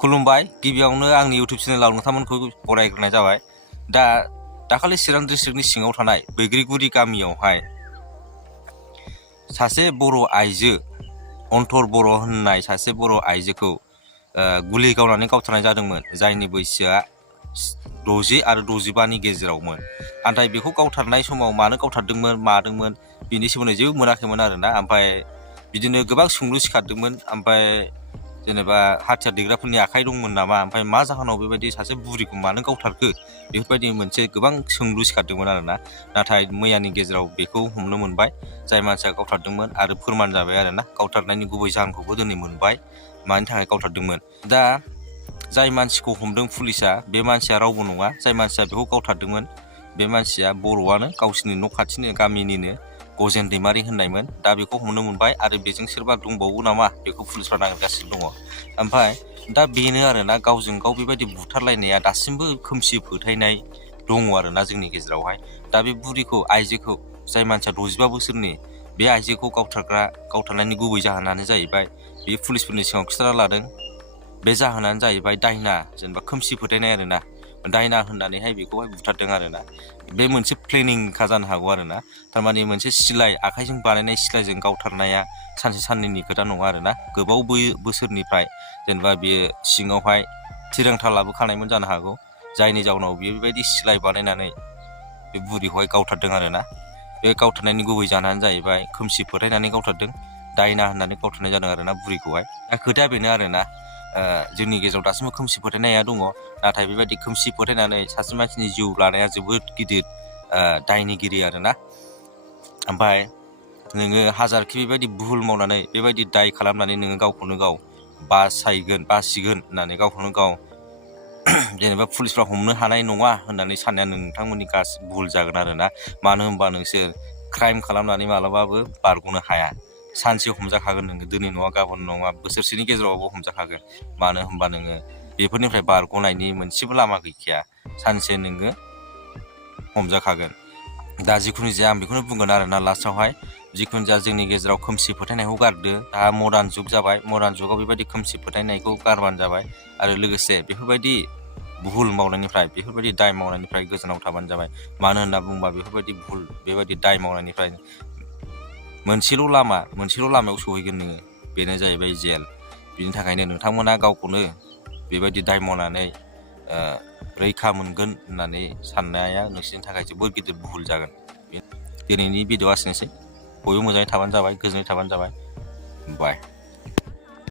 खुलुमबाय गिबियावनो आंनि इउटिउब चेनेलाव नोंथांमोनखौ बरायग्रोनाय जाबाय। दाखालि चिरां डिस्ट्रिक्टनि सिङाव थानाय बैग्रिगुरि गामियावहाय सासे बर' आइजो अन्तर बर' होननाय सासे बर' आइजोखौ गुलि गावनानै गावथारनाय जादोंमोन, जायनि बैसोआ 60 आरो 65नि गेजेरावमोन। नाथाय बेखौ गावथारनाय समाव मानो गावथारदोंमोन मादोंमोन बिनि सोमोन्दै जेबो मोनाखैमोन आरोना। ओमफ्राय बिदिनो गोबां सोंलु सिखारदोंमोन, ओमफ्राय जेनेबा हाथियार देग्राफोरनि आखाइ दंमोन नामा, ओमफ्राय मा जाहोनाव बेबायदि सासे बुरिखौ मानो गावथारखो, बेफोरबायदि मोनसे गोबां सोंलु सिखारदोंमोन आरोना। नाथाय मैयानि गेजेराव बेखौ हमनो मोनबाय, जाय मानसिया गावथारदोंमोन, आरो फोरमान जाबाय आरोना। गावथारनायनि गुबै जाहोनखौबो दिनै मोनबाय, मानि थाखाय गावथारदोंमोन। दा जाय मानसिखौ हमदों पुलिसा, बे मानसिया रावबो नङा। जाय मानसिया बेखौ गावथारदोंमोन बे मानसिया बर'आनो, गावसिनि न' खाथिनि गामिनिनो गजेन दैमारि होननायमोन। दा बेखौ हमनो मोनबाय, आरो बेजों सोरबा दंबावो नामा बेखौ पुलिसफ्रा नागिरगासिनो दङ। ओमफ्राय दा बेनो आरोना, गावजों गाव बेबायदि बुथारलायनाया दासिमबो खोमसि फोथायनाय दङ आरोना जोंनि गेजेरावहाय। दा बे बुरिखौ, आइजोखौ, जाय मानसिया 65 बोसोरनि, बे आइजोखौ गावथारनायनि गुबै जाहोनानो जाहैबाय, बे पुलिसफोरनि सिगाङाव खिन्थाना लादों। बे जाहोनानो जाहैबाय दायना, जेनेबा खोमसि फोथायनाय आरोना। दायना होननानैहाय बेखौहाय बुथारदों आरोना। बे मोनसे प्लेनिंखा जानो हागौ आरोना। थारमाने मोनसे सिलाइ, आखाइजों बानायनाय सिलाइजों गावथारनाया सानसे साननैनि खोथा नङा आरोना। गोबाव बोसोरनिफ्राय जेनेबा बेयो सिङावहाय थिरांथा लाबोखानायमोन जानो हागौ, जायनि जाउनाव बेयो बेबायदि सिलाइ बानायनानै बे बुरिखौहाय गावथारदों आरोना। बे गावथारनायनि गुबै जाहोनानो जाहैबाय खोमसि फोथायनानै गावथारदों, दायना होननानै गावथारनाय जादों आरोना बुरिखौहाय। दा खोथाया बेनो आरोना, जोंनि गेजेराव दासिमबो खोमसि फोथायनाया दङ। नाथाय बेबायदि खोमसि फोथायनानै सासे मानसिनि जिउ लानाया जोबोद गिदिर दायनिगिरि आरोना। ओमफ्राय नोङो हाजारखि बेबायदि भुल मावनानै, बेबायदि दाय खालामनानै नोङो गावखौनो गाव बासिगोन होननानै गावखौनो गाव जेनेबा पुलिसफ्रा हमनो हानाय नङा होननानै साननाया नोंथांमोननि गासिबो भुल जागोन आरोना। मानो होनबा नोंसोर क्राइम खालामनानै मालाबाबो बारग'नो हाया। सानसे हमजाखागोन नोङो, दिनै नङा गाबोन नङा, बोसोरसेनि गेजेरावबो हमजाखागोन। मानो होनबा नोङो बेफोरनिफ्राय बारग'नायनि मोनसेबो लामा गैखाया। सानसे नोङो हमजाखागोन। दा जिखुनु जाया आं बेखौनो बुंगोन आरोना लास्टावहाय, जिखुनु जाया जोंनि गेजेराव खोमसि फोथायनायखौ गारदो। दा मडार्न जुग जाबाय, मडार्न जुगाव बेबायदि खोमसि फोथायनायखौ गारबानो जाबाय। आरो लोगोसे बेफोरबायदि भुल मावनायनिफ्राय, बेफोरबायदि दाय मावनायनिफ्राय गोजानाव थाबानो जाबाय। मानो होनना बुङोबा बेफोरबायदि भुल, बेबायदि दाय मावनायनिफ्राय मोनसेल' लामायाव सहैगोन नोङो, बेनो जाहैबाय जेल। बिनि थाखायनो नोंथांमोना गावखौनो बेबायदि दाय मावनानै रैखा मोनगोन होननानै साननाया नोंसोरनि थाखाय जोबोद गिदिर भुल जागोन। दिनैनि भिडिअ'आ एसेनोसै। बयबो मोजाङै थाबानो जाबाय, गोजोनै थाबानो जाबाय। बाय।